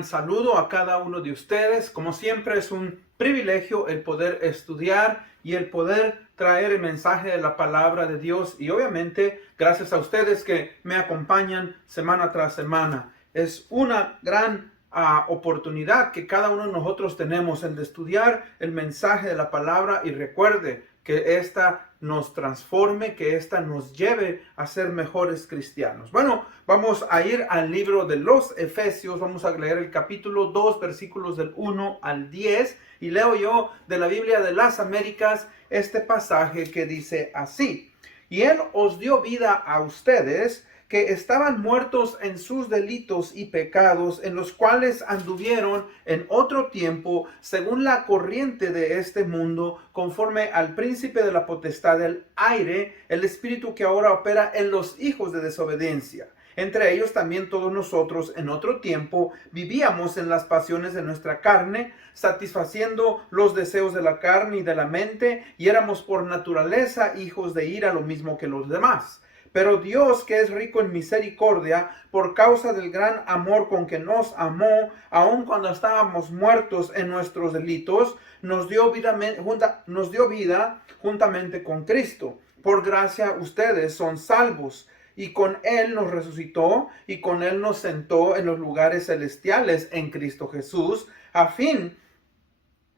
gran saludo a cada uno de ustedes. Como siempre, es un privilegio el poder estudiar y el poder traer el mensaje de la palabra de Dios. Y obviamente, gracias a ustedes que me acompañan semana tras semana. Es una gran oportunidad que cada uno de nosotros tenemos el de estudiar el mensaje de la palabra, y recuerde que esta nos transforme, que esta nos lleve a ser mejores cristianos. Bueno, vamos a ir al libro de los Efesios. Vamos a leer el capítulo 2, versículos del 1 al 10. Y leo yo de la Biblia de las Américas este pasaje que dice así: y Él os dio vida a ustedes, que estaban muertos en sus delitos y pecados, en los cuales anduvieron en otro tiempo, según la corriente de este mundo, conforme al príncipe de la potestad del aire, el espíritu que ahora opera en los hijos de desobediencia. Entre ellos también todos nosotros en otro tiempo vivíamos en las pasiones de nuestra carne, satisfaciendo los deseos de la carne y de la mente, y éramos por naturaleza hijos de ira, lo mismo que los demás. Pero Dios, que es rico en misericordia, por causa del gran amor con que nos amó, aun cuando estábamos muertos en nuestros delitos, nos dio vida juntamente con Cristo. Por gracia ustedes son salvos. Y con Él nos resucitó, y con Él nos sentó en los lugares celestiales en Cristo Jesús, a fin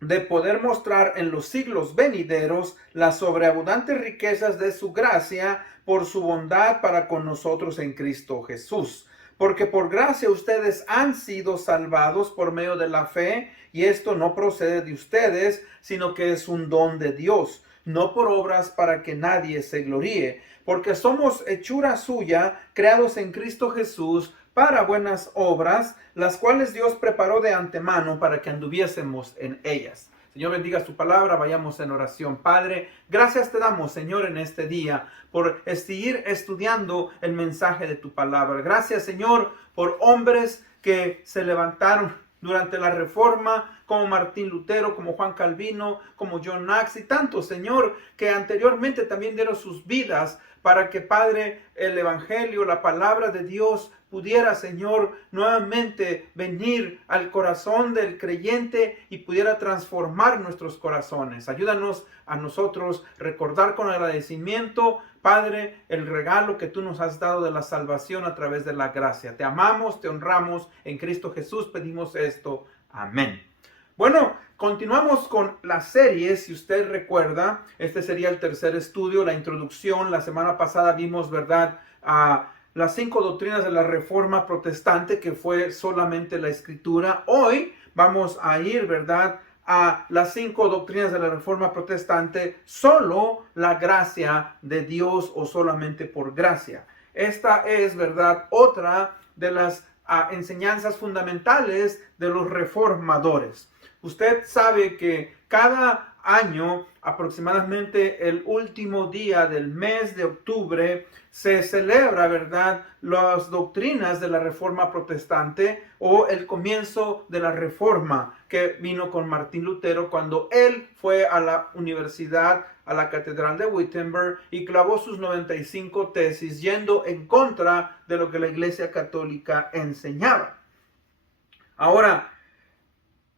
de poder mostrar en los siglos venideros las sobreabundantes riquezas de su gracia por su bondad para con nosotros en Cristo Jesús. Porque por gracia ustedes han sido salvados por medio de la fe, y esto no procede de ustedes, sino que es un don de Dios, no por obras para que nadie se gloríe, porque somos hechura suya, creados en Cristo Jesús, para buenas obras, las cuales Dios preparó de antemano para que anduviésemos en ellas. Señor, bendiga su palabra. Vayamos en oración. Padre, gracias te damos, Señor, en este día por seguir estudiando el mensaje de tu palabra. Gracias, Señor, por hombres que se levantaron durante la Reforma, como Martín Lutero, como Juan Calvino, como John Knox y tantos, Señor, que anteriormente también dieron sus vidas para que, Padre, el Evangelio, la palabra de Dios pudiera, Señor, nuevamente venir al corazón del creyente y pudiera transformar nuestros corazones. Ayúdanos a nosotros recordar con agradecimiento, Padre, el regalo que tú nos has dado de la salvación a través de la gracia. Te amamos, te honramos. En Cristo Jesús pedimos esto. Amén. Bueno, continuamos con la serie. Si usted recuerda, este sería el tercer estudio, la introducción. La semana pasada vimos, ¿verdad?, las 5 doctrinas de la Reforma Protestante, que fue solamente la Escritura. Hoy vamos a ir, ¿verdad?, a las 5 doctrinas de la Reforma Protestante, solo la gracia de Dios o solamente por gracia. Esta es, ¿verdad?, otra de las enseñanzas fundamentales de los reformadores. Usted sabe que cada año, aproximadamente el último día del mes de octubre, se celebra, ¿verdad?, las doctrinas de la Reforma Protestante, o el comienzo de la Reforma que vino con Martín Lutero cuando él fue a la universidad, a la Catedral de Wittenberg, y clavó sus 95 tesis yendo en contra de lo que la Iglesia Católica enseñaba. Ahora,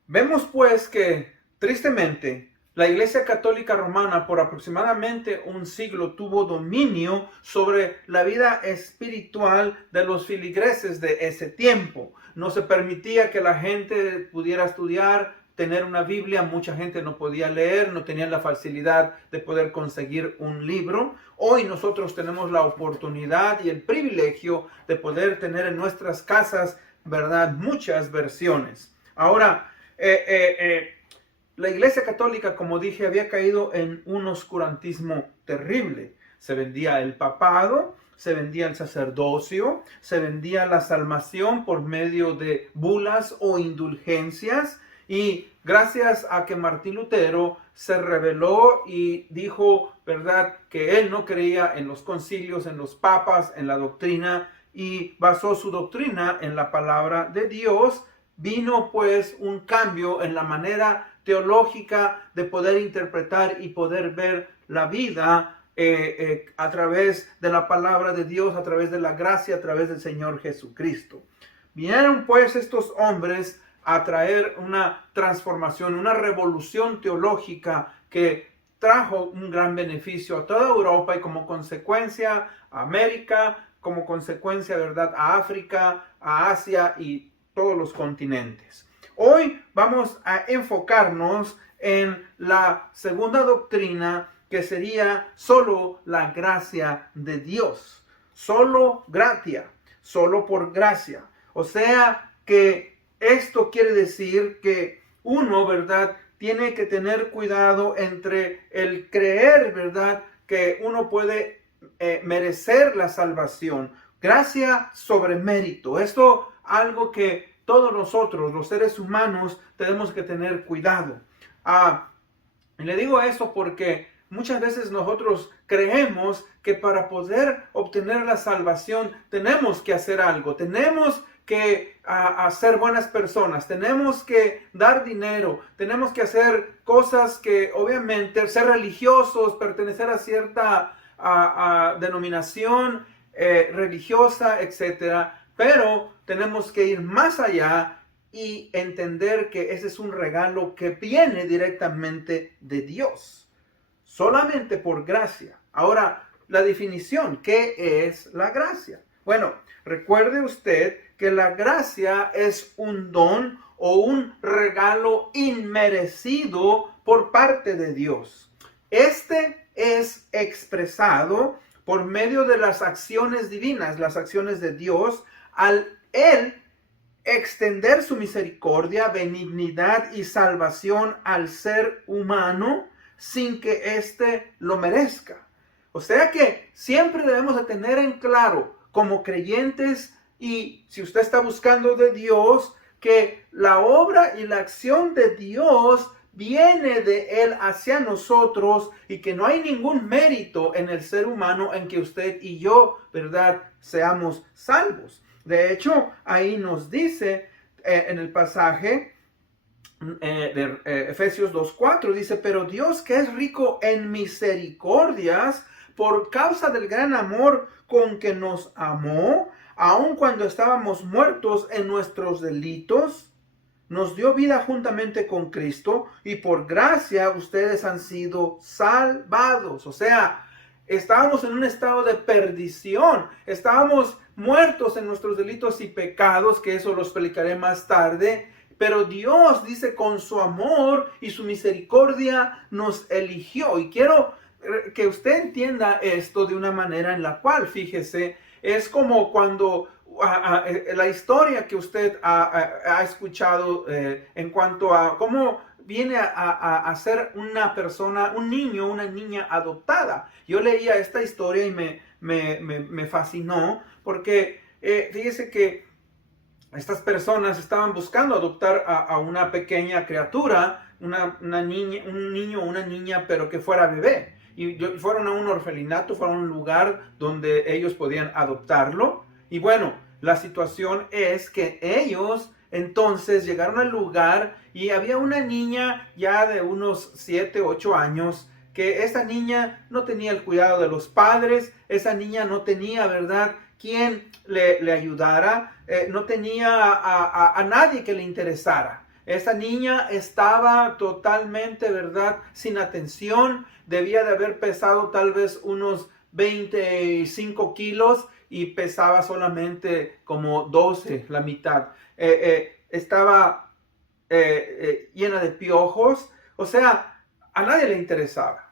vemos pues que, tristemente, la Iglesia Católica Romana por aproximadamente un siglo tuvo dominio sobre la vida espiritual de los feligreses de ese tiempo. No se permitía que la gente pudiera estudiar, tener una Biblia. Mucha gente no podía leer, no tenían la facilidad de poder conseguir un libro. Hoy nosotros tenemos la oportunidad y el privilegio de poder tener en nuestras casas, ¿verdad?, muchas versiones. Ahora, la Iglesia Católica, como dije, había caído en un oscurantismo terrible. Se vendía el papado, se vendía el sacerdocio, se vendía la salvación por medio de bulas o indulgencias. Y gracias a que Martín Lutero se rebeló y dijo, ¿verdad?, que él no creía en los concilios, en los papas, en la doctrina, y basó su doctrina en la palabra de Dios, vino pues un cambio en la manera teológica de poder interpretar y poder ver la vida a través de la palabra de Dios, a través de la gracia, a través del Señor Jesucristo. Vinieron pues estos hombres a traer una transformación, una revolución teológica que trajo un gran beneficio a toda Europa y como consecuencia a América, como consecuencia, ¿verdad?, a África, a Asia y todos los continentes. Hoy vamos a enfocarnos en la segunda doctrina, que sería solo la gracia de Dios. Solo gratia, solo por gracia. O sea que esto quiere decir que uno, ¿verdad?, tiene que tener cuidado entre el creer, ¿verdad?, que uno puede merecer la salvación. Gracia sobre mérito. Esto algo que todos nosotros, los seres humanos, tenemos que tener cuidado. Y le digo eso porque muchas veces nosotros creemos que para poder obtener la salvación tenemos que hacer algo, tenemos que ser buenas personas, tenemos que dar dinero, tenemos que hacer cosas que obviamente, ser religiosos, pertenecer a cierta denominación religiosa, etcétera, pero tenemos que ir más allá y entender que ese es un regalo que viene directamente de Dios, solamente por gracia. Ahora, la definición, ¿qué es la gracia? Bueno, recuerde usted que la gracia es un don o un regalo inmerecido por parte de Dios. Este es expresado por medio de las acciones divinas, las acciones de Dios, al Él extender su misericordia, benignidad y salvación al ser humano sin que éste lo merezca. O sea que siempre debemos de tener en claro como creyentes, y si usted está buscando de Dios, que la obra y la acción de Dios viene de Él hacia nosotros y que no hay ningún mérito en el ser humano en que usted y yo, ¿verdad?, seamos salvos. De hecho, ahí nos dice en el pasaje de Efesios 2:4, dice, pero Dios, que es rico en misericordias, por causa del gran amor con que nos amó, aun cuando estábamos muertos en nuestros delitos, nos dio vida juntamente con Cristo, y por gracia ustedes han sido salvados. O sea, estábamos en un estado de perdición, estábamos muertos en nuestros delitos y pecados, que eso lo explicaré más tarde, pero Dios dice con su amor y su misericordia nos eligió. Y quiero que usted entienda esto de una manera en la cual, fíjese, es como cuando la historia que usted ha escuchado en cuanto a cómo viene a ser una persona, un niño, una niña adoptada. Yo leía esta historia y me fascinó porque fíjese que estas personas estaban buscando adoptar a una pequeña criatura, una niña, un niño o una niña, pero que fuera bebé. Y fueron a un orfelinato, fueron a un lugar donde ellos podían adoptarlo. Y bueno, la situación es que ellos entonces llegaron al lugar y había una niña ya de unos 7, 8 años, que esa niña no tenía el cuidado de los padres, esa niña no tenía, ¿verdad?, quien le ayudara, no tenía a nadie que le interesara. Esa niña estaba totalmente, ¿verdad?, sin atención, debía de haber pesado tal vez unos 25 kilos y pesaba solamente como 12, la mitad. Estaba llena de piojos, o sea, a nadie le interesaba.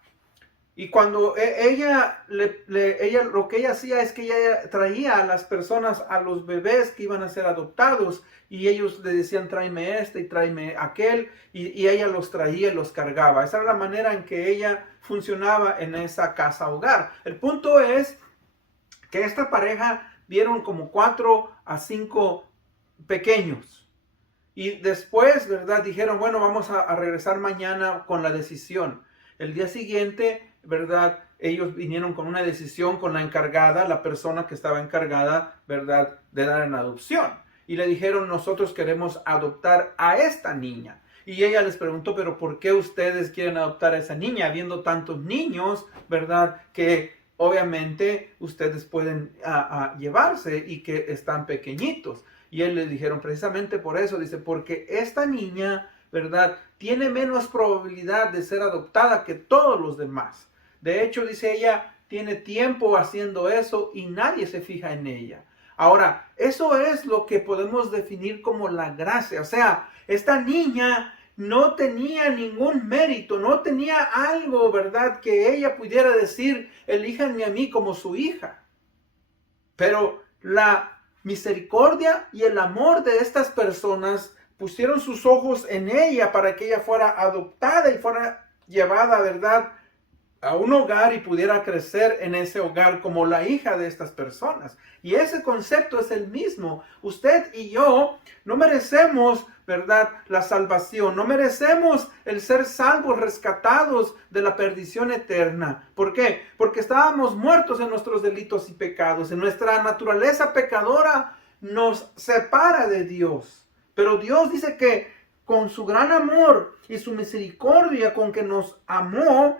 Y cuando ella lo que ella hacía es que ella traía a las personas, a los bebés que iban a ser adoptados, y ellos le decían, tráeme este y tráeme aquel, y ella los traía y los cargaba. Esa era la manera en que ella funcionaba en esa casa hogar. El punto es que esta pareja vieron como 4 a 5 pequeños. Y después, ¿verdad?, dijeron, bueno, vamos a regresar mañana con la decisión. El día siguiente, ¿verdad?, ellos vinieron con una decisión con la encargada, la persona que estaba encargada, ¿verdad?, de dar en adopción. Y le dijeron, nosotros queremos adoptar a esta niña. Y ella les preguntó, pero ¿por qué ustedes quieren adoptar a esa niña? Habiendo tantos niños, ¿verdad?, que obviamente ustedes pueden llevarse y que están pequeñitos. Y él le dijeron precisamente por eso, dice, porque esta niña, ¿verdad?, tiene menos probabilidad de ser adoptada que todos los demás. De hecho, dice ella, tiene tiempo haciendo eso y nadie se fija en ella. Ahora, eso es lo que podemos definir como la gracia. O sea, esta niña no tenía ningún mérito, no tenía algo, ¿verdad?, que ella pudiera decir, elíjanme a mí como su hija. Pero la misericordia y el amor de estas personas pusieron sus ojos en ella para que ella fuera adoptada y fuera llevada, ¿verdad?, a un hogar y pudiera crecer en ese hogar como la hija de estas personas. Y ese concepto es el mismo. Usted y yo no merecemos, ¿verdad?, la salvación. No merecemos el ser salvos, rescatados de la perdición eterna. ¿Por qué? Porque estábamos muertos en nuestros delitos y pecados. En nuestra naturaleza pecadora nos separa de Dios. Pero Dios dice que con su gran amor y su misericordia con que nos amó,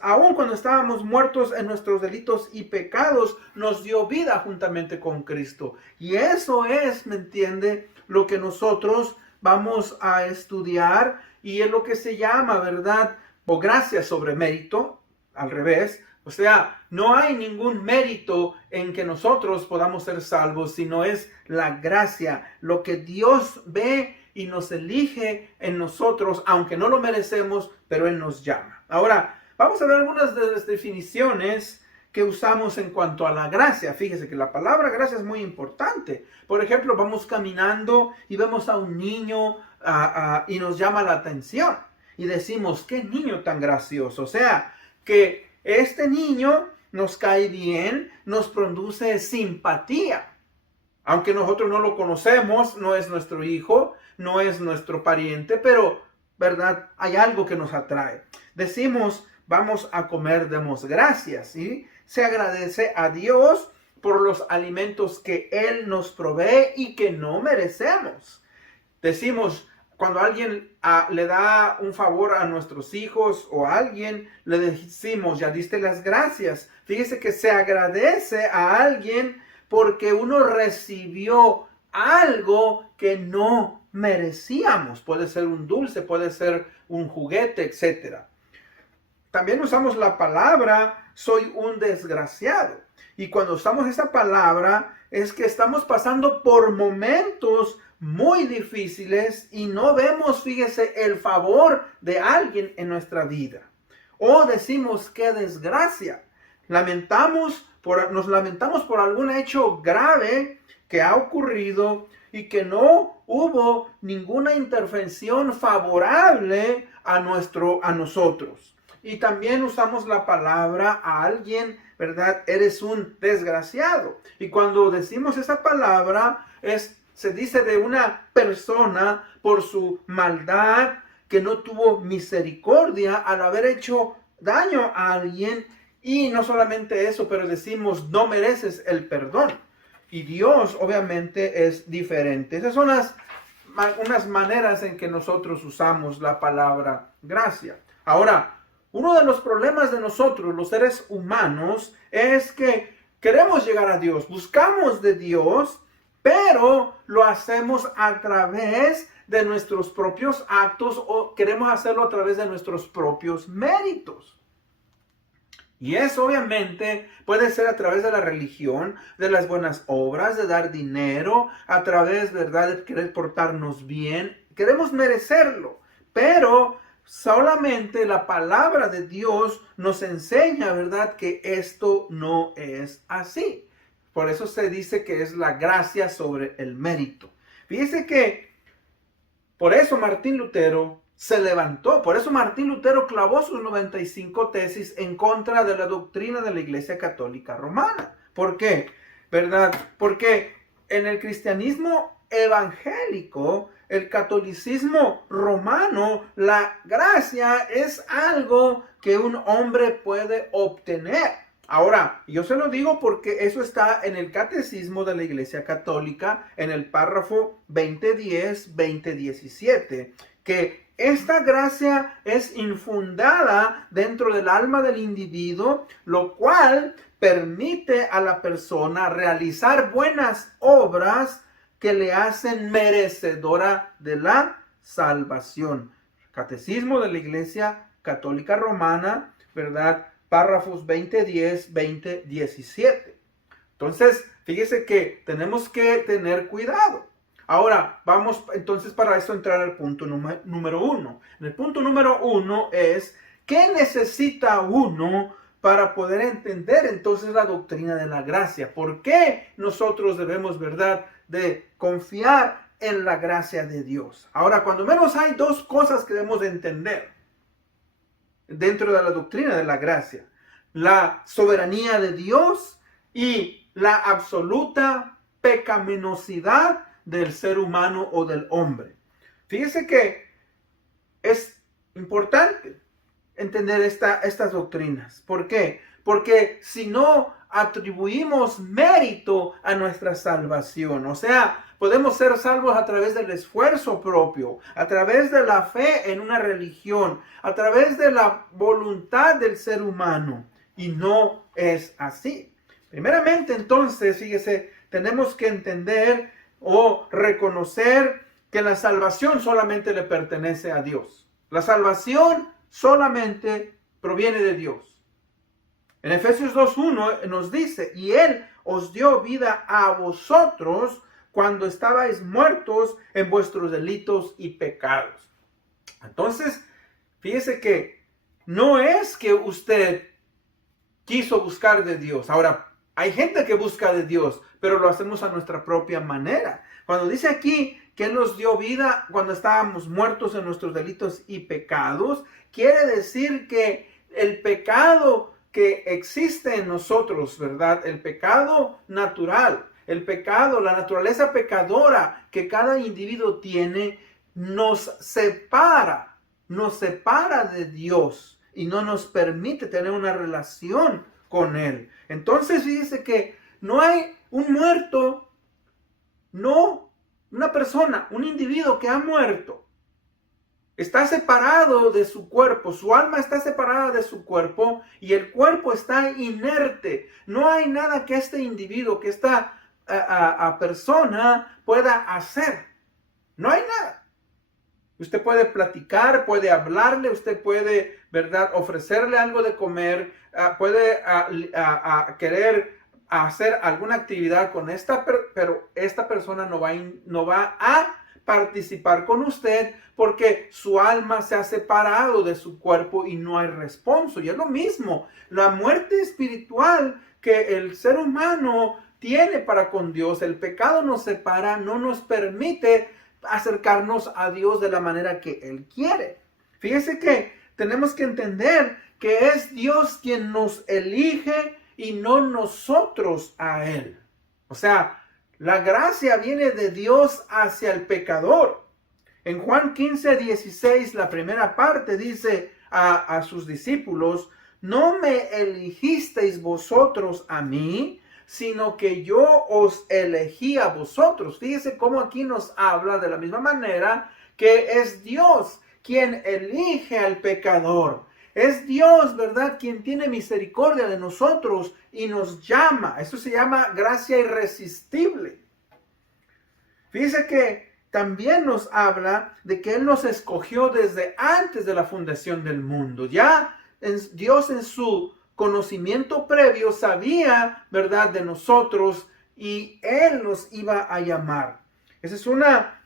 aun cuando estábamos muertos en nuestros delitos y pecados, nos dio vida juntamente con Cristo. Y eso es, ¿me entiende?, lo que nosotros vamos a estudiar, y es lo que se llama, ¿verdad?, por gracia sobre mérito, al revés. O sea, no hay ningún mérito en que nosotros podamos ser salvos, sino es la gracia, lo que Dios ve y nos elige en nosotros, aunque no lo merecemos, pero Él nos llama. Ahora, vamos a ver algunas de las definiciones que usamos en cuanto a la gracia. Fíjese que la palabra gracia es muy importante. Por ejemplo, vamos caminando y vemos a un niño y nos llama la atención. Y decimos, qué niño tan gracioso. O sea, que este niño nos cae bien, nos produce simpatía. Aunque nosotros no lo conocemos, no es nuestro hijo, no es nuestro pariente, pero, ¿verdad?, hay algo que nos atrae. Decimos, vamos a comer, demos gracias, ¿sí? Se agradece a Dios por los alimentos que Él nos provee y que no merecemos. Decimos, cuando alguien le da un favor a nuestros hijos o a alguien, le decimos, ya diste las gracias. Fíjese que se agradece a alguien porque uno recibió algo que no merecíamos. Puede ser un dulce, puede ser un juguete, etc. También usamos la palabra, soy un desgraciado. Y cuando usamos esa palabra, es que estamos pasando por momentos muy difíciles y no vemos, fíjese, el favor de alguien en nuestra vida. O decimos, qué desgracia. Nos lamentamos por algún hecho grave que ha ocurrido y que no hubo ninguna intervención favorable a nosotros. Y también usamos la palabra a alguien, ¿verdad? Eres un desgraciado. Y cuando decimos esa palabra, se dice de una persona por su maldad que no tuvo misericordia al haber hecho daño a alguien. Y no solamente eso, pero decimos, no mereces el perdón. Y Dios obviamente es diferente. Esas son unas maneras en que nosotros usamos la palabra gracia. Ahora, uno de los problemas de nosotros, los seres humanos, es que queremos llegar a Dios, buscamos de Dios, pero lo hacemos a través de nuestros propios actos o queremos hacerlo a través de nuestros propios méritos. Y eso obviamente puede ser a través de la religión, de las buenas obras, de dar dinero, a través, ¿verdad?, de querer portarnos bien. Queremos merecerlo, pero solamente la palabra de Dios nos enseña, ¿verdad?, que esto no es así. Por eso se dice que es la gracia sobre el mérito. Fíjese que por eso Martín Lutero se levantó. Por eso Martín Lutero clavó sus 95 tesis en contra de la doctrina de la Iglesia Católica Romana. ¿Por qué? ¿Verdad? Porque en el cristianismo evangélico, el catolicismo romano, la gracia es algo que un hombre puede obtener. Ahora, yo se lo digo porque eso está en el Catecismo de la Iglesia Católica, en el párrafo 2010, 2017, que esta gracia es infundada dentro del alma del individuo, lo cual permite a la persona realizar buenas obras que le hacen merecedora de la salvación. Catecismo de la Iglesia Católica Romana, ¿verdad? Párrafos 2010, 2017. Entonces, fíjese que tenemos que tener cuidado. Ahora, vamos entonces para eso entrar al punto número 1. El punto número 1 es, ¿qué necesita uno para poder entender entonces la doctrina de la gracia? ¿Por qué nosotros debemos, verdad, de confiar en la gracia de Dios? Ahora, cuando menos hay dos cosas que debemos de entender dentro de la doctrina de la gracia: la soberanía de Dios y la absoluta pecaminosidad del ser humano o del hombre. Fíjese que es importante entender estas doctrinas. ¿Por qué? Porque si no atribuimos mérito a nuestra salvación, o sea, podemos ser salvos a través del esfuerzo propio, a través de la fe en una religión, a través de la voluntad del ser humano, y no es así. Primeramente, entonces, fíjese, tenemos que entender o reconocer que la salvación solamente le pertenece a Dios. La salvación solamente proviene de Dios. En Efesios 2:1 nos dice, y Él os dio vida a vosotros cuando estabais muertos en vuestros delitos y pecados. Entonces, fíjese que no es que usted quiso buscar de Dios. Ahora, hay gente que busca de Dios, pero lo hacemos a nuestra propia manera. Cuando dice aquí que Él nos dio vida cuando estábamos muertos en nuestros delitos y pecados, quiere decir que el pecado que existe en nosotros, ¿verdad? El pecado natural, el pecado, la naturaleza pecadora que cada individuo tiene, nos separa de Dios y no nos permite tener una relación con Él. Entonces fíjese que no hay un muerto, no una persona, un individuo que ha muerto, está separado de su cuerpo, su alma está separada de su cuerpo y el cuerpo está inerte. No hay nada que este individuo, que esta persona pueda hacer. No hay nada. Usted puede platicar, puede hablarle, usted puede, ¿verdad?, ofrecerle algo de comer, puede querer hacer alguna actividad con pero esta persona no va a participar con usted porque su alma se ha separado de su cuerpo y no hay responso. Y es lo mismo, la muerte espiritual que el ser humano tiene para con Dios, el pecado nos separa, no nos permite acercarnos a Dios de la manera que Él quiere. Fíjese que tenemos que entender que es Dios quien nos elige y no nosotros a Él. O sea, la gracia viene de Dios hacia el pecador. En Juan 15:16, la primera parte dice a sus discípulos, no me elegisteis vosotros a mí, sino que yo os elegí a vosotros. Fíjese cómo aquí nos habla de la misma manera que es Dios quien elige al pecador. Es Dios, ¿verdad?, quien tiene misericordia de nosotros y nos llama. Eso se llama gracia irresistible. Fíjese que también nos habla de que Él nos escogió desde antes de la fundación del mundo. Ya Dios en su conocimiento previo sabía, ¿verdad?, de nosotros y Él nos iba a llamar. Esa es una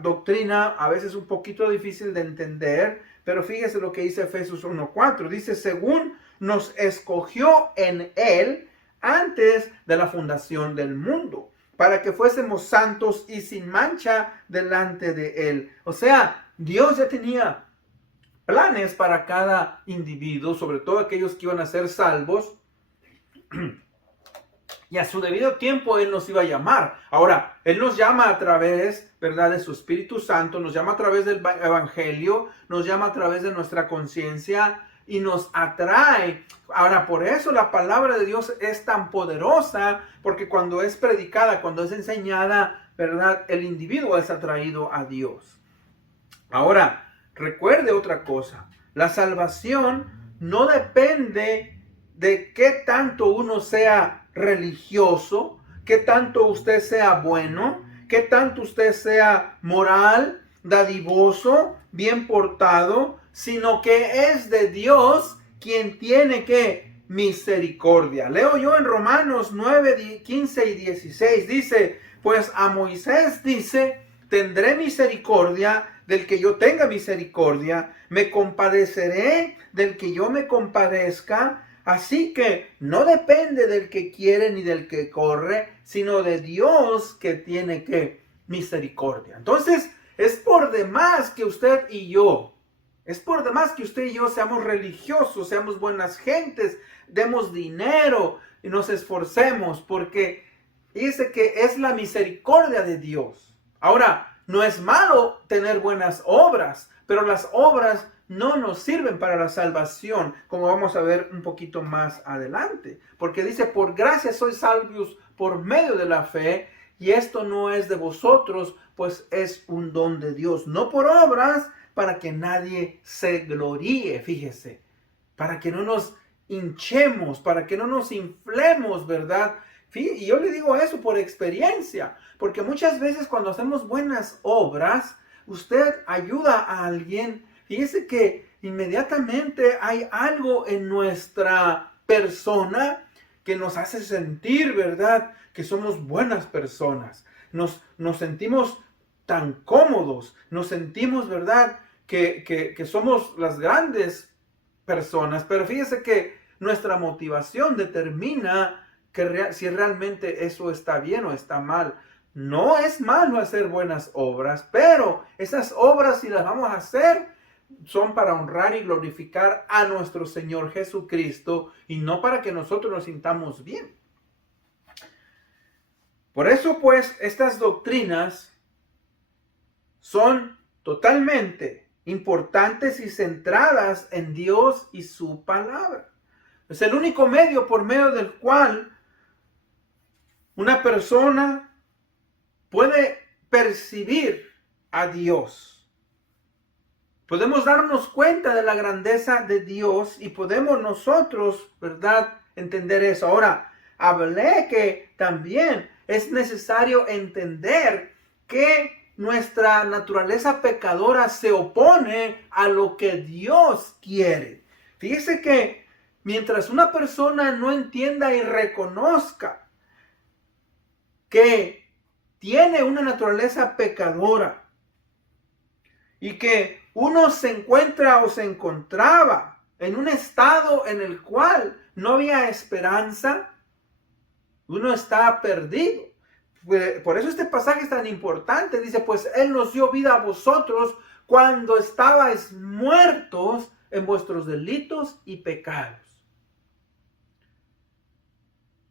doctrina a veces un poquito difícil de entender, pero fíjese lo que dice Efesios 1:4. Dice, según nos escogió en Él antes de la fundación del mundo, para que fuésemos santos y sin mancha delante de Él. O sea, Dios ya tenía planes para cada individuo, sobre todo aquellos que iban a ser salvos, y a su debido tiempo Él nos iba a llamar. Ahora, Él nos llama a través, ¿verdad?, de su Espíritu Santo, nos llama a través del Evangelio, nos llama a través de nuestra conciencia y nos atrae. Ahora, por eso la palabra de Dios es tan poderosa, porque cuando es predicada, cuando es enseñada, ¿verdad?, el individuo es atraído a Dios. Ahora, recuerde otra cosa, la salvación no depende de qué tanto uno sea religioso, qué tanto usted sea bueno, qué tanto usted sea moral, dadivoso, bien portado, sino que es de Dios quien tiene que misericordia. Leo yo en Romanos 9, 15 y 16, dice, pues a Moisés dice, tendré misericordia del que yo tenga misericordia, me compadeceré del que yo me compadezca. Así que no depende del que quiere ni del que corre, sino de Dios que tiene que misericordia. Entonces, es por demás que usted y yo seamos religiosos, seamos buenas gentes, demos dinero y nos esforcemos, porque dice que es la misericordia de Dios. Ahora, no es malo tener buenas obras, pero las obras no nos sirven para la salvación, como vamos a ver un poquito más adelante. Porque dice, por gracia sois salvos por medio de la fe, y esto no es de vosotros, pues es un don de Dios, no por obras, para que nadie se gloríe, fíjese, para que no nos hinchemos, para que no nos inflemos, ¿verdad? Y yo le digo eso por experiencia, porque muchas veces cuando hacemos buenas obras, usted ayuda a alguien, fíjese que inmediatamente hay algo en nuestra persona que nos hace sentir, ¿verdad?, que somos buenas personas. Nos sentimos tan cómodos, nos sentimos, ¿verdad?, que somos las grandes personas, pero fíjese que nuestra motivación determina si realmente eso está bien o está mal. No es malo hacer buenas obras, pero esas obras, si las vamos a hacer, son para honrar y glorificar a nuestro Señor Jesucristo y no para que nosotros nos sintamos bien. Por eso, pues, estas doctrinas son totalmente importantes y centradas en Dios y su palabra. Es el único medio por medio del cual una persona puede percibir a Dios. Podemos darnos cuenta de la grandeza de Dios y podemos nosotros, ¿verdad?, entender eso. Ahora, hablé que también es necesario entender que nuestra naturaleza pecadora se opone a lo que Dios quiere. Fíjese que mientras una persona no entienda y reconozca que tiene una naturaleza pecadora y que uno se encuentra o se encontraba en un estado en el cual no había esperanza, uno está perdido. Por eso este pasaje es tan importante. Dice, pues Él nos dio vida a vosotros cuando estabais muertos en vuestros delitos y pecados.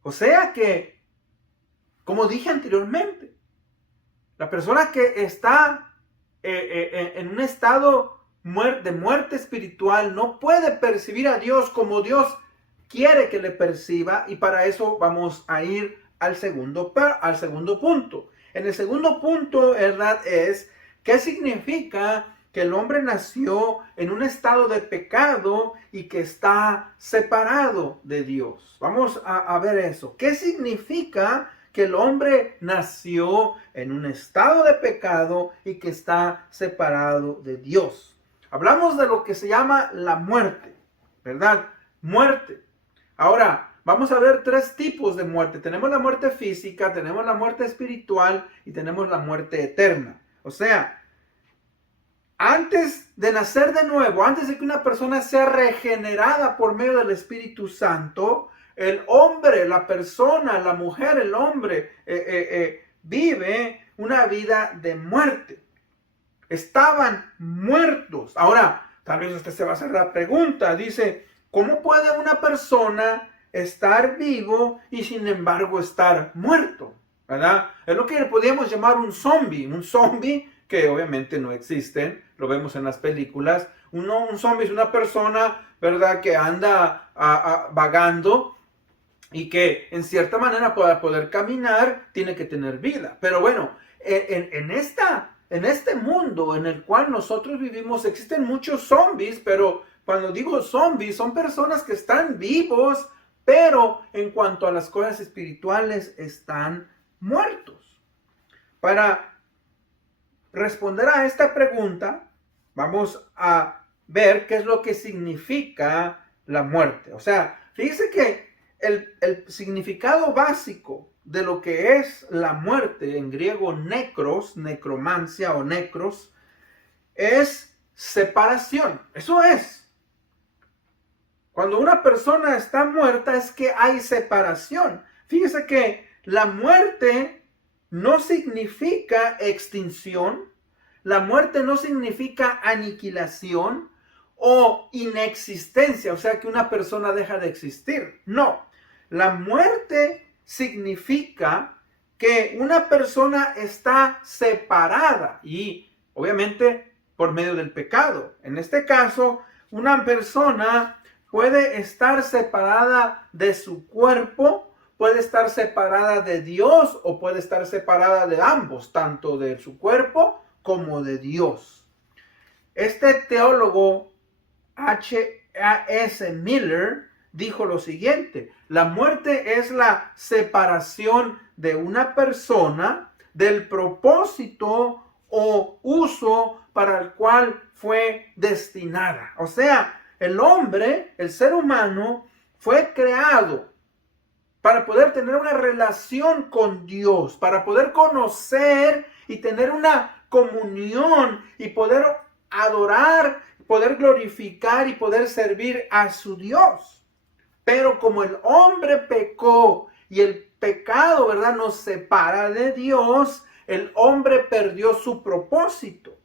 O sea que, como dije anteriormente, la persona que está en un estado de muerte espiritual no puede percibir a Dios como Dios quiere que le perciba, y para eso vamos a ir al segundo punto. En el segundo punto, ¿verdad?, es ¿qué significa que el hombre nació en un estado de pecado y que está separado de Dios? Vamos a ver eso. ¿Qué significa que el hombre nació en un estado de pecado y que está separado de Dios? Hablamos de lo que se llama la muerte, ¿verdad? Muerte. Ahora, vamos a ver tres tipos de muerte. Tenemos la muerte física, tenemos la muerte espiritual y tenemos la muerte eterna. O sea, antes de nacer de nuevo, antes de que una persona sea regenerada por medio del Espíritu Santo, el hombre, la persona, la mujer, el hombre vive una vida de muerte. Estaban muertos. Ahora, tal vez usted se va a hacer la pregunta. Dice, ¿cómo puede una persona estar vivo y sin embargo estar muerto? ¿Verdad? Es lo que podríamos llamar un zombie. Un zombie que obviamente no existen, lo vemos en las películas. Un zombie es una persona, ¿verdad?, que anda vagando y que en cierta manera para poder caminar tiene que tener vida. Pero bueno, en este mundo en el cual nosotros vivimos existen muchos zombies, pero cuando digo zombies son personas que están vivos pero en cuanto a las cosas espirituales están muertos. Para responder a esta pregunta, vamos a ver qué es lo que significa la muerte. O sea, fíjese que el significado básico de lo que es la muerte, en griego necros, necromancia o necros, es separación. Eso es. Cuando una persona está muerta es que hay separación. Fíjese que la muerte no significa extinción, la muerte no significa aniquilación o inexistencia, o sea que una persona deja de existir. No, la muerte significa que una persona está separada y obviamente por medio del pecado. En este caso, una persona puede estar separada de su cuerpo, puede estar separada de Dios o puede estar separada de ambos, tanto de su cuerpo como de Dios. Este teólogo H.A.S. Miller dijo lo siguiente: la muerte es la separación de una persona del propósito o uso para el cual fue destinada. O sea, el hombre, el ser humano, fue creado para poder tener una relación con Dios, para poder conocer y tener una comunión y poder adorar, poder glorificar y poder servir a su Dios. Pero como el hombre pecó y el pecado, ¿verdad?, nos separa de Dios, el hombre perdió su propósito.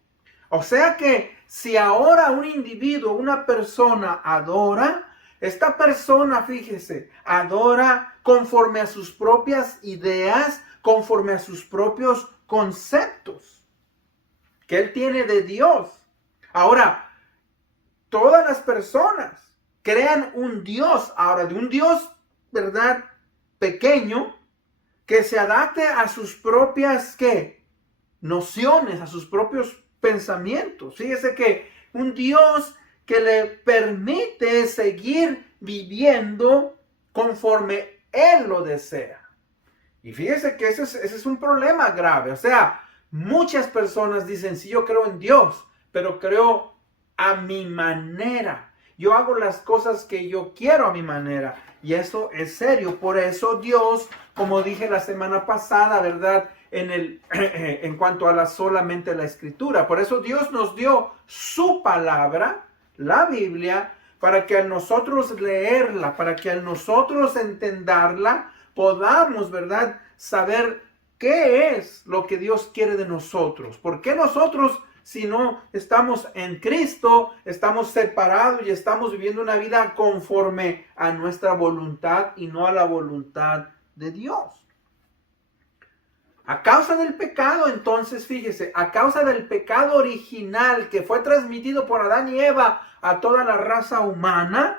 O sea que si ahora un individuo, una persona adora, esta persona, fíjese, adora conforme a sus propias ideas, conforme a sus propios conceptos que él tiene de Dios. Ahora, todas las personas crean un Dios, ahora de un Dios, ¿verdad?, pequeño, que se adapte a sus propias, ¿qué?, nociones, a sus propios pensamientos. Fíjese que un Dios que le permite seguir viviendo conforme Él lo desea. Y fíjese que ese es un problema grave. O sea, muchas personas dicen, sí, yo creo en Dios, pero creo a mi manera. Yo hago las cosas que yo quiero a mi manera. Y eso es serio. Por eso Dios, como dije la semana pasada, ¿verdad?, en cuanto a solamente la escritura. Por eso Dios nos dio su palabra, la Biblia, para que al nosotros leerla, para que al nosotros entenderla, podamos, ¿verdad?, saber qué es lo que Dios quiere de nosotros. ¿Por qué nosotros, si no estamos en Cristo, estamos separados y estamos viviendo una vida conforme a nuestra voluntad y no a la voluntad de Dios? A causa del pecado, entonces, fíjese, a causa del pecado original que fue transmitido por Adán y Eva a toda la raza humana,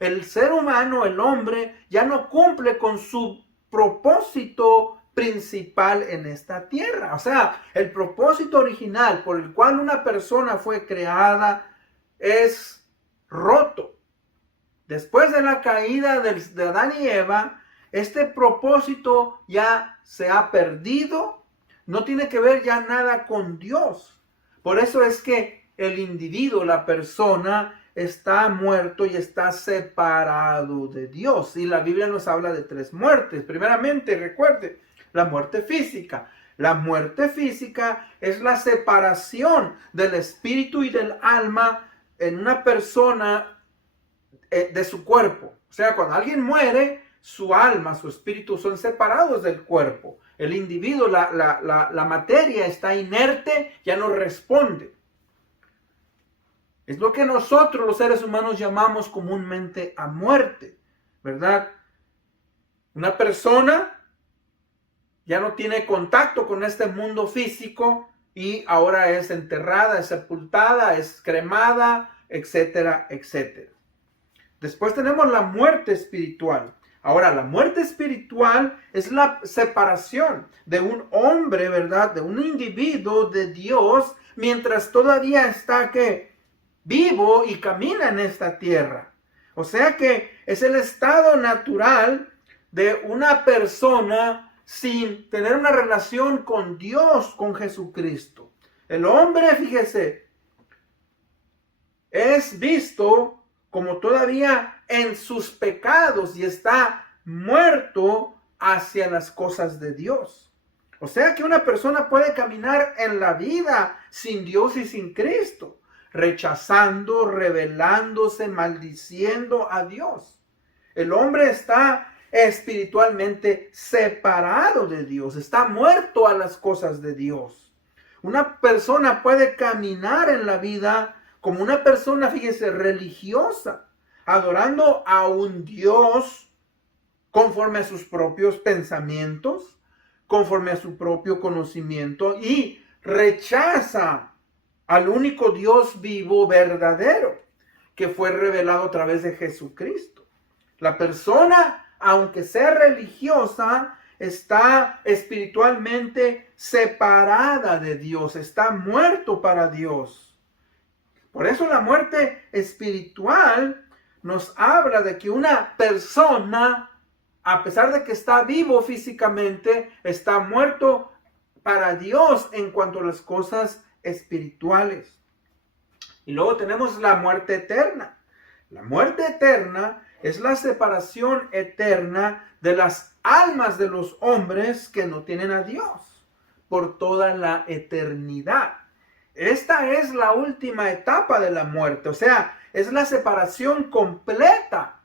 el ser humano, el hombre, ya no cumple con su propósito principal en esta tierra. O sea, el propósito original por el cual una persona fue creada es roto. Después de la caída de Adán y Eva, este propósito ya se ha perdido, no tiene que ver ya nada con Dios. Por eso es que el individuo, la persona, está muerto y está separado de Dios. Y la Biblia nos habla de 3 muertes. Primeramente, recuerde, la muerte física. La muerte física es la separación del espíritu y del alma en una persona de su cuerpo. O sea, cuando alguien muere, su alma, su espíritu son separados del cuerpo. El individuo, la materia está inerte, ya no responde. Es lo que nosotros los seres humanos llamamos comúnmente a muerte, ¿verdad? Una persona ya no tiene contacto con este mundo físico y ahora es enterrada, es sepultada, es cremada, etcétera, etcétera. Después tenemos la muerte espiritual. Ahora, la muerte espiritual es la separación de un hombre, ¿verdad?, de un individuo de Dios, mientras todavía está vivo y camina en esta tierra. O sea que es el estado natural de una persona sin tener una relación con Dios, con Jesucristo. El hombre, fíjese, es visto como todavía en sus pecados y está muerto hacia las cosas de Dios. O sea que una persona puede caminar en la vida sin Dios y sin Cristo, rechazando, rebelándose, maldiciendo a Dios. El hombre está espiritualmente separado de Dios, está muerto a las cosas de Dios. Una persona puede caminar en la vida como una persona, fíjese, religiosa, adorando a un Dios conforme a sus propios pensamientos, conforme a su propio conocimiento, y rechaza al único Dios vivo verdadero que fue revelado a través de Jesucristo. La persona, aunque sea religiosa, está espiritualmente separada de Dios, está muerto para Dios. Por eso la muerte espiritual nos habla de que una persona, a pesar de que está vivo físicamente, está muerto para Dios en cuanto a las cosas espirituales. Y luego tenemos la muerte eterna. La muerte eterna es la separación eterna de las almas de los hombres que no tienen a Dios por toda la eternidad. Esta es la última etapa de la muerte, o sea, es la separación completa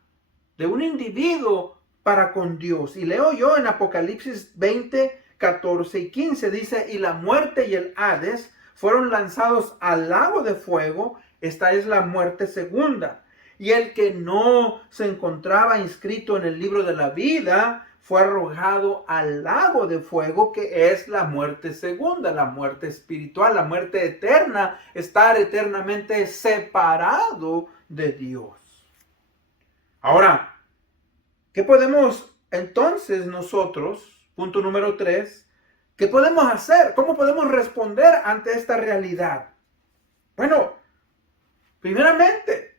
de un individuo para con Dios. Y leo yo en Apocalipsis 20, 14 y 15, dice, y la muerte y el Hades fueron lanzados al lago de fuego. Esta es la muerte segunda. Y el que no se encontraba inscrito en el libro de la vida fue arrojado al lago de fuego, que es la muerte segunda, la muerte espiritual, la muerte eterna, estar eternamente separado de Dios. Ahora, ¿qué podemos entonces nosotros, punto número 3, qué podemos hacer? ¿Cómo podemos responder ante esta realidad? Bueno, primeramente,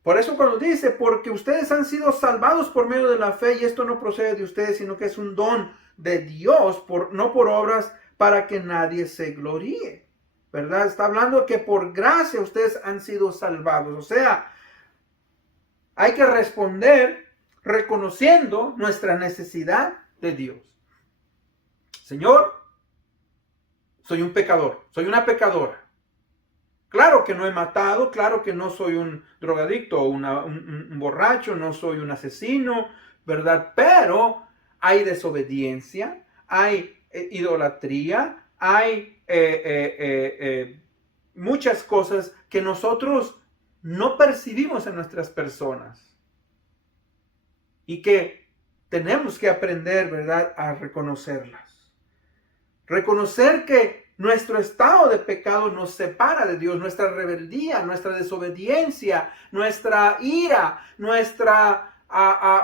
por eso cuando dice, porque ustedes han sido salvados por medio de la fe, y esto no procede de ustedes, sino que es un don de Dios, no por obras, para que nadie se gloríe, ¿verdad? Está hablando que por gracia ustedes han sido salvados. O sea, hay que responder reconociendo nuestra necesidad de Dios. Señor, soy un pecador, soy una pecadora. Claro que no he matado, claro que no soy un drogadicto o un borracho, no soy un asesino, ¿verdad? Pero hay desobediencia, hay idolatría, hay muchas cosas que nosotros no percibimos en nuestras personas y que tenemos que aprender, ¿verdad?, a reconocerlas. Reconocer que nuestro estado de pecado nos separa de Dios, nuestra rebeldía, nuestra desobediencia, nuestra ira, nuestra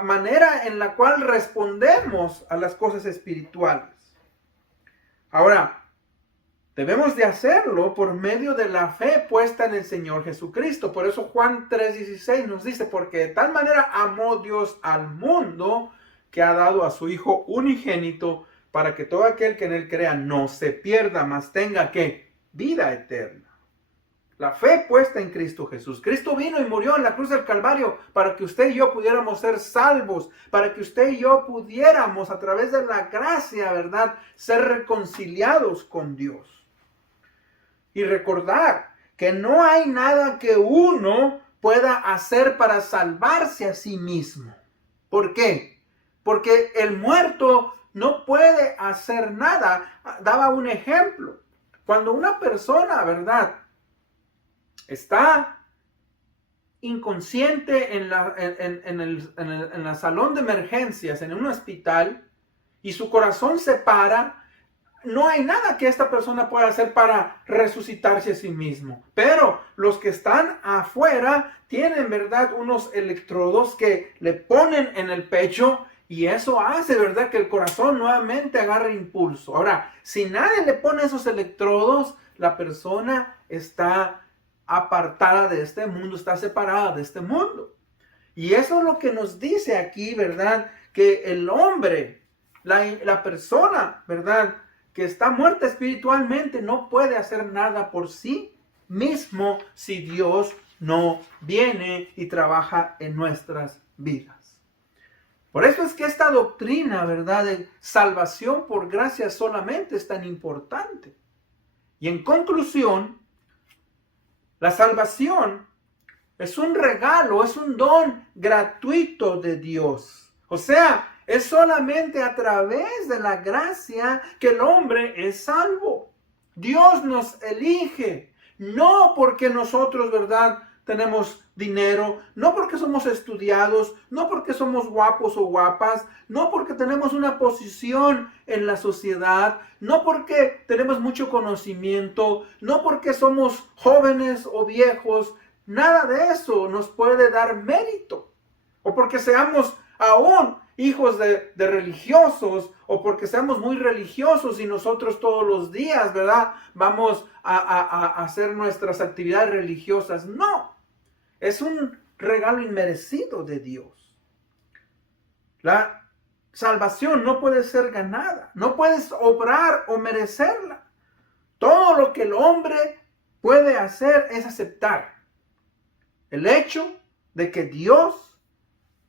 manera en la cual respondemos a las cosas espirituales. Ahora, debemos de hacerlo por medio de la fe puesta en el Señor Jesucristo. Por eso Juan 3:16 nos dice, porque de tal manera amó Dios al mundo que ha dado a su Hijo unigénito, para que todo aquel que en él crea no se pierda, mas tenga ¿qué? Vida eterna. La fe puesta en Cristo Jesús. Cristo vino y murió en la cruz del Calvario para que usted y yo pudiéramos ser salvos, para que usted y yo pudiéramos a través de la gracia, ¿verdad?, ser reconciliados con Dios. Y recordar que no hay nada que uno pueda hacer para salvarse a sí mismo. ¿Por qué? Porque el muerto no puede hacer nada. Daba un ejemplo. Cuando una persona, ¿verdad?, está inconsciente en la salón de emergencias, en un hospital, y su corazón se para, no hay nada que esta persona pueda hacer para resucitarse a sí mismo. Pero los que están afuera tienen, ¿verdad?, unos electrodos que le ponen en el pecho, y eso hace, ¿verdad?, que el corazón nuevamente agarre impulso. Ahora, si nadie le pone esos electrodos, la persona está apartada de este mundo, está separada de este mundo. Y eso es lo que nos dice aquí, ¿verdad? Que el hombre, la persona, ¿verdad? Que está muerta espiritualmente no puede hacer nada por sí mismo si Dios no viene y trabaja en nuestras vidas. Por eso es que esta doctrina, ¿verdad? De salvación por gracia solamente es tan importante. Y en conclusión, la salvación es un regalo, es un don gratuito de Dios. O sea, es solamente a través de la gracia que el hombre es salvo. Dios nos elige, no porque nosotros, ¿verdad?, tenemos dinero, no porque somos estudiados, no porque somos guapos o guapas, no porque tenemos una posición en la sociedad, no porque tenemos mucho conocimiento, no porque somos jóvenes o viejos. Nada de eso nos puede dar mérito. O porque seamos aún hijos de religiosos, o porque seamos muy religiosos y nosotros todos los días, ¿verdad?, vamos a hacer nuestras actividades religiosas. No, es un regalo inmerecido de Dios. La salvación no puede ser ganada, no puedes obrar o merecerla. Todo lo que el hombre puede hacer es aceptar el hecho de que Dios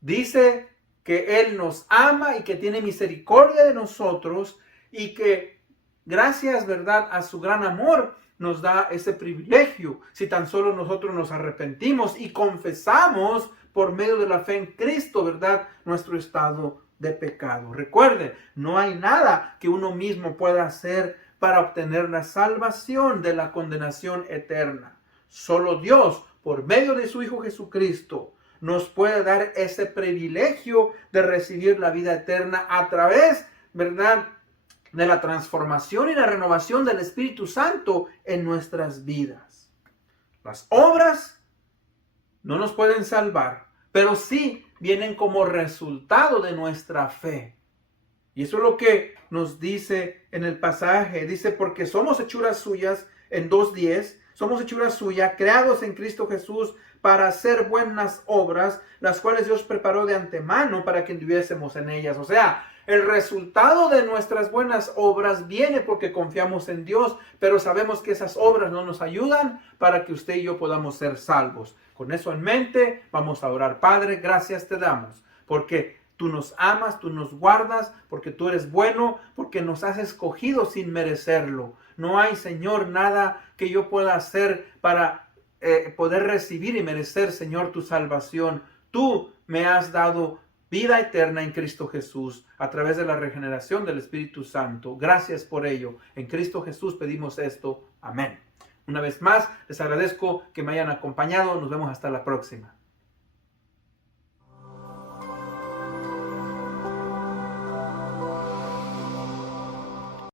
dice que Él nos ama y que tiene misericordia de nosotros y que gracias, ¿verdad?, a su gran amor nos da ese privilegio si tan solo nosotros nos arrepentimos y confesamos por medio de la fe en Cristo, ¿verdad?, nuestro estado de pecado. Recuerde, no hay nada que uno mismo pueda hacer para obtener la salvación de la condenación eterna. Solo Dios, por medio de su Hijo Jesucristo, nos puede dar ese privilegio de recibir la vida eterna a través, ¿verdad?, de la transformación y la renovación del Espíritu Santo en nuestras vidas. Las obras no nos pueden salvar, pero sí vienen como resultado de nuestra fe. Y eso es lo que nos dice en el pasaje. Dice, porque somos hechuras suyas, en 2:10, somos hechuras suyas, creados en Cristo Jesús para hacer buenas obras, las cuales Dios preparó de antemano para que anduviésemos en ellas. O sea, el resultado de nuestras buenas obras viene porque confiamos en Dios, pero sabemos que esas obras no nos ayudan para que usted y yo podamos ser salvos. Con eso en mente, vamos a orar. Padre, gracias te damos, porque tú nos amas, tú nos guardas, porque tú eres bueno, porque nos has escogido sin merecerlo. No hay, Señor, nada que yo pueda hacer para poder recibir y merecer, Señor, tu salvación. Tú me has dado vida eterna en Cristo Jesús a través de la regeneración del Espíritu Santo. Gracias por ello. En Cristo Jesús pedimos esto. Amén. Una vez más, les agradezco que me hayan acompañado. Nos vemos hasta la próxima.